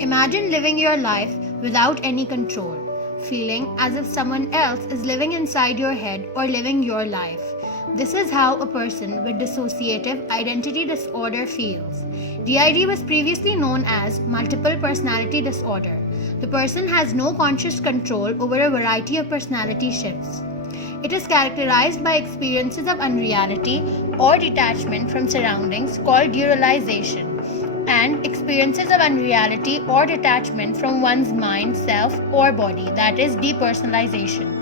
Imagine living your life without any control, feeling as if someone else is living inside your head or living your life. This is how a person with dissociative identity disorder feels. DID was previously known as multiple personality disorder. The person has no conscious control over a variety of personality shifts. It is characterized by experiences of unreality or detachment from surroundings called derealization, and experiences of unreality or detachment from one's mind, self, or body, that is, depersonalization.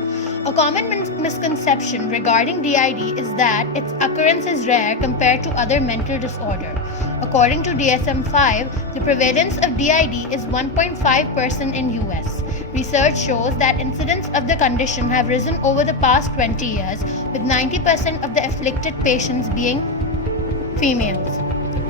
A common misconception regarding DID is that its occurrence is rare compared to other mental disorder. According to DSM-5, the prevalence of DID is 1.5% in US. Research shows that incidence of the condition have risen over the past 20 years, with 90% of the afflicted patients being females.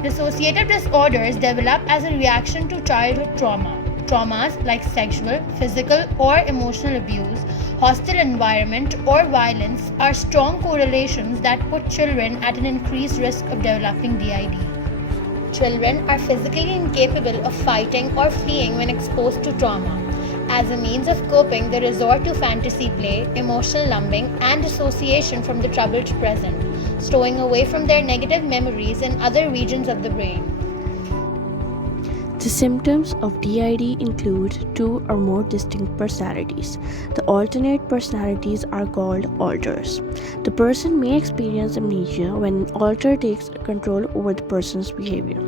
Dissociative disorders develop as a reaction to childhood trauma. Traumas like sexual, physical, or emotional abuse, hostile environment, or violence are strong correlations that put children at an increased risk of developing DID. Children are physically incapable of fighting or fleeing when exposed to trauma. As a means of coping, they resort to fantasy play, emotional numbing, and dissociation from the troubled present, stowing away from their negative memories in other regions of the brain. The symptoms of DID include two or more distinct personalities. The alternate personalities are called alters. The person may experience amnesia when an alter takes control over the person's behavior.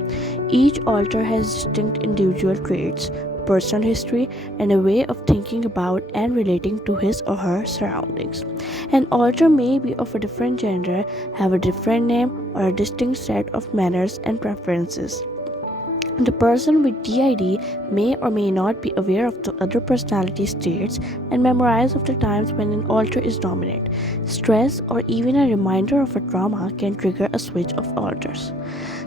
Each alter has distinct individual traits, personal history, and a way of thinking about and relating to his or her surroundings. An alter may be of a different gender, have a different name, or a distinct set of manners and preferences. The person with DID may or may not be aware of the other personality states and memorize of the times when an alter is dominant. Stress or even a reminder of a trauma can trigger a switch of alters.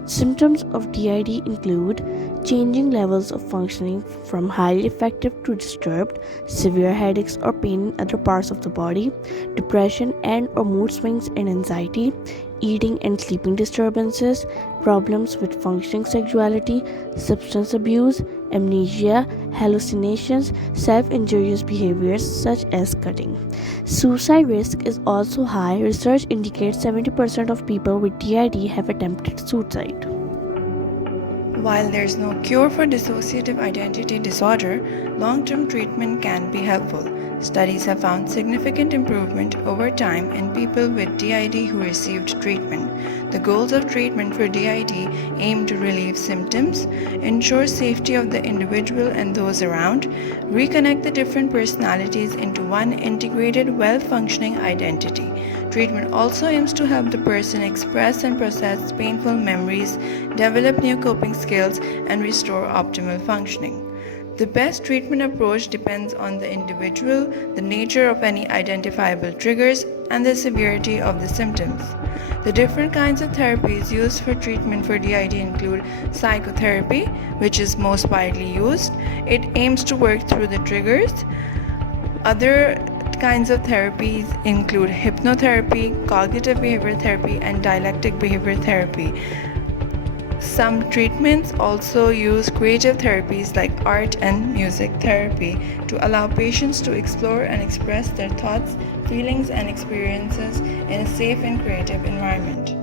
Symptoms of DID include changing levels of functioning from highly effective to disturbed, severe headaches or pain in other parts of the body, depression and or mood swings and anxiety, eating and sleeping disturbances, problems with functioning sexuality, substance abuse, amnesia, hallucinations, self-injurious behaviors such as cutting. Suicide risk is also high. Research indicates 70% of people with DID have attempted suicide. While there's no cure for dissociative identity disorder, long-term treatment can be helpful. Studies have found significant improvement over time in people with DID who received treatment. The goals of treatment for DID aim to relieve symptoms, ensure safety of the individual and those around, reconnect the different personalities into one integrated, well-functioning identity. Treatment also aims to help the person express and process painful memories, develop new coping skills, and restore optimal functioning. The best treatment approach depends on the individual, the nature of any identifiable triggers, and the severity of the symptoms. The different kinds of therapies used for treatment for DID include psychotherapy, which is most widely used. It aims to work through the triggers. Other kinds of therapies include hypnotherapy, cognitive behavior therapy, and dialectic behavior therapy. Some treatments also use creative therapies like art and music therapy to allow patients to explore and express their thoughts, feelings, and experiences in a safe and creative environment.